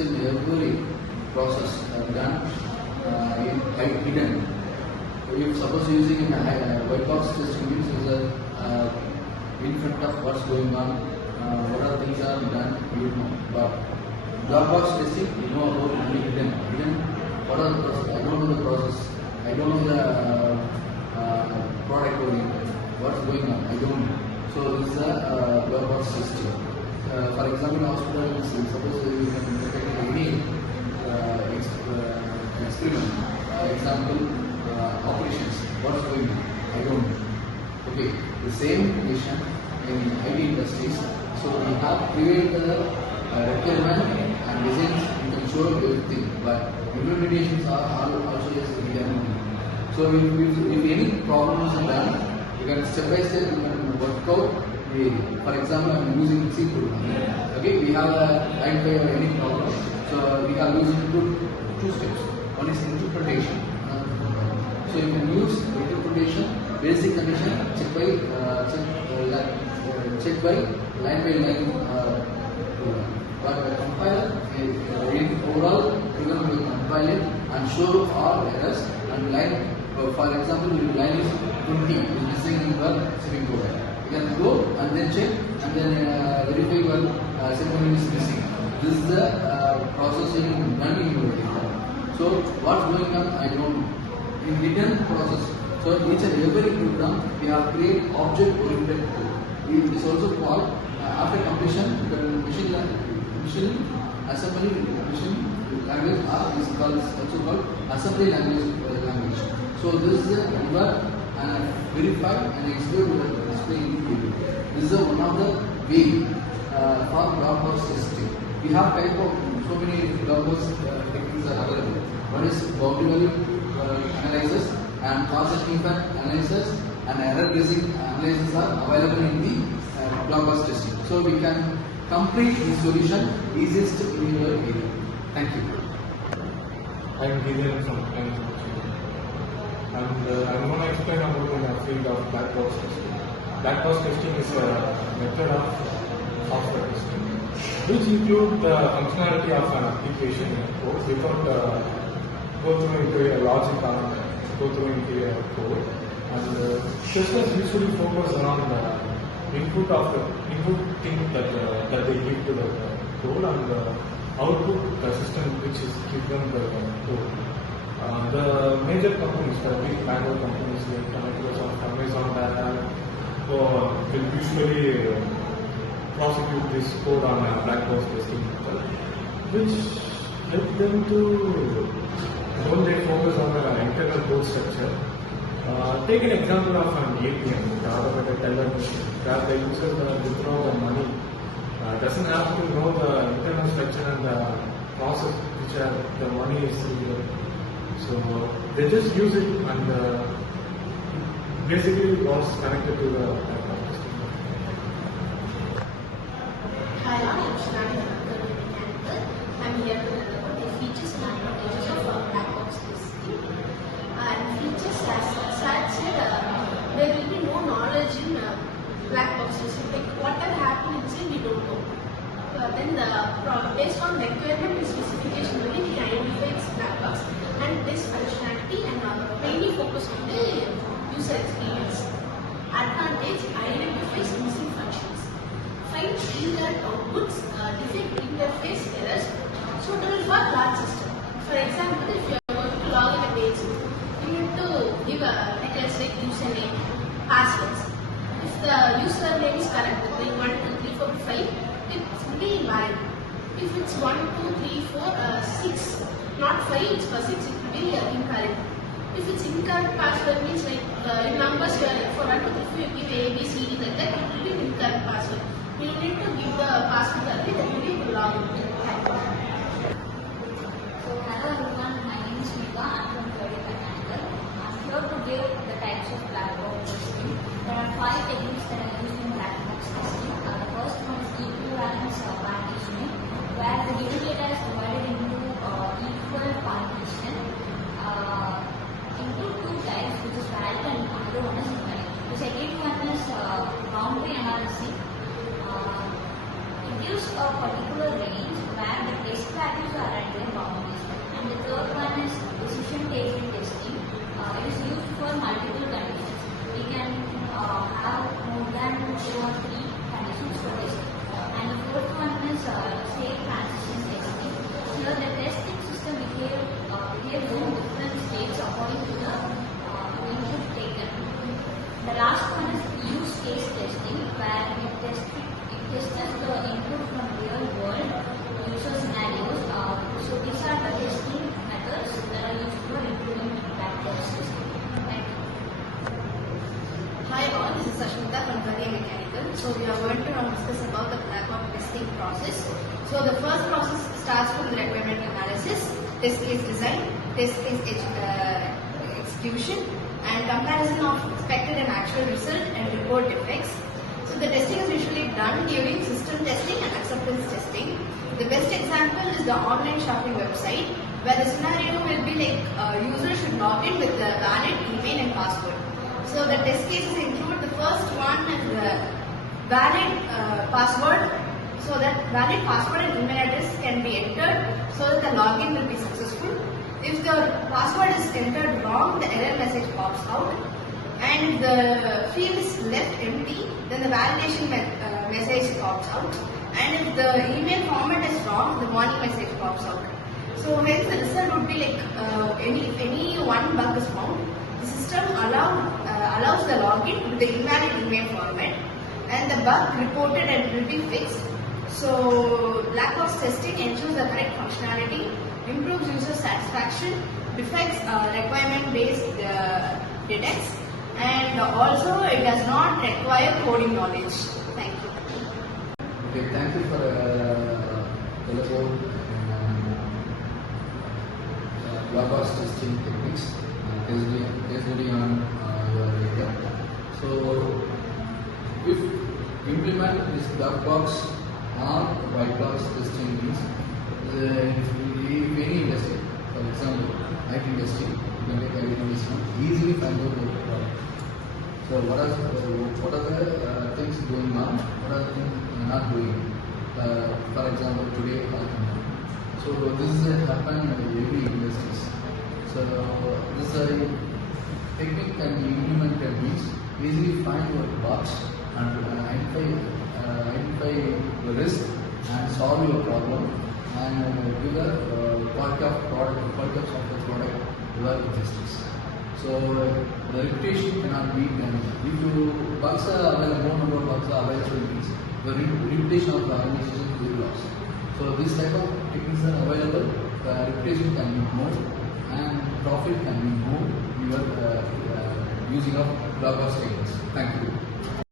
each and every process done hidden. If suppose using in white box testing means is in front of what's going on, what are things are done, you know. But black box testing, you know about only hidden. What are the process? I don't know the process. I don't know the product oriented. What's going on? I don't know. So this is a black box testing. For example, hospital, suppose you can take any experiment. Example, operations. What's going on? I don't know. Okay, the same condition in IT industries. So we have created the requirement and designs. You can show everything, but implementations are also just done. So if any problems are done, you can step by step you can work out. For example, I am using C program. Okay, we have a line by or any problem. So we are using two steps. One is interpretation. So you can use interpretation, basic condition, check by line by line. But the compiler in overall program will compile it and show all errors and line. For example, if line is 20 is missing in your semicolon. You can go and then check and then verify your semicolon is missing. This is the processing done in your data. So what's going on, I don't know. In hidden process. So each and every program we have created object oriented code. It is also called after completion the machine assembly machine language is also called assembly language. So this is the number and verify and explain. This is one of the way for black box testing. We have type of so many black box techniques are available. One is boundary value analysis and cause and effect analysis and error guessing analysis are available in the black box testing. So we can complete the solution easiest in your area. Thank you. I am Gideon from Applicability. And I'm going to explain about the field of black box testing. Black box testing is a method of software testing, which includes the functionality of an application code without go through into a logic or go through into a code. And testers usually focus on the input thing that they give to the code and the output the system which is given the code. The major companies, the big macro companies like Microsoft, Amazon, will usually prosecute this code on a black box testing method, which help them to don't they focus on the internal code structure. Take an example of an ATM, the automated teller machine, where the user withdraw the money doesn't have to know the internal structure and the process which the money is through. So they just use it and basically was connected to the black box testing. Hi, I'm Shani. I'm here to talk about the features and advantages of black box testing. And features as such, there will be no knowledge in black box testing. Like whatever happens in we don't know. Then based on requirement and specification, we identify its black box and this functionality and mainly focus on the user experience. Advantage: identifies missing functions. Finds incorrect outputs, defect interface errors, suitable for large system. For example, if you are going to log in a page, you need to give a details like username, passwords. If the username is correct, like 1, 2, 3, 4, 5, it will be invalid. If it's 1, 2, 3, 4, 6, not 5, it's for 6, it will be invalid. If it's incorrect password means like in numbers for 1, 2, 3, 4, you give A, B, C, D like that, it will be incorrect password. You need to give the password correctly, then you will log in. So hello everyone, my name is Mika. I'm from K.Karthikeyan. I'm here to give the types of black box testing. There are 5 techniques that are used in black box testing. The first one is equivalence partitioning, where the given data is divided into equal partition into 2 types, which is valid and another one is invalid. The second one is boundary analysis. It gives a particular range where the test values Ashmita from Career Mechanical. So we are going to now discuss about the black box testing process. So the first process starts from the requirement analysis, test case design, test case execution, and comparison of expected and actual result and report defects. So the testing is usually done during system testing and acceptance testing. The best example is the online shopping website, where the scenario will be like user should log in with the valid email and password. So the test cases include the first one is the valid password. So that valid password and email address can be entered so that the login will be successful. If the password is entered wrong, the error message pops out. And if the field is left empty, then the validation message pops out. And if the email format is wrong, the warning message pops out. So hence the result would be like if any one bug is found, the system allows the login with the invalid email format, and the bug reported and will be fixed. So black box testing ensures the correct functionality, improves user satisfaction, defects requirement based detects, and also it does not require coding knowledge. Thank you. Okay, thank you for telling black box testing techniques, basically on your area. So, if implement this black box or white box testing means, if any industry, for example, IT industry, you can make IT industry easily find out the product. So, what are the things going on? What are the things not doing? For example, today or tomorrow. So this is happen in every industries. So this technique can be implemented means easily find your bugs and identify the risk and solve your problem and give the quality of software product to the industries. So the reputation cannot be done. If you bugs are available, more number of bugs are available means the reputation of the organization will be lost. So this type of techniques are available, the reputation can be more and profit can be more using of black box techniques. Thank you.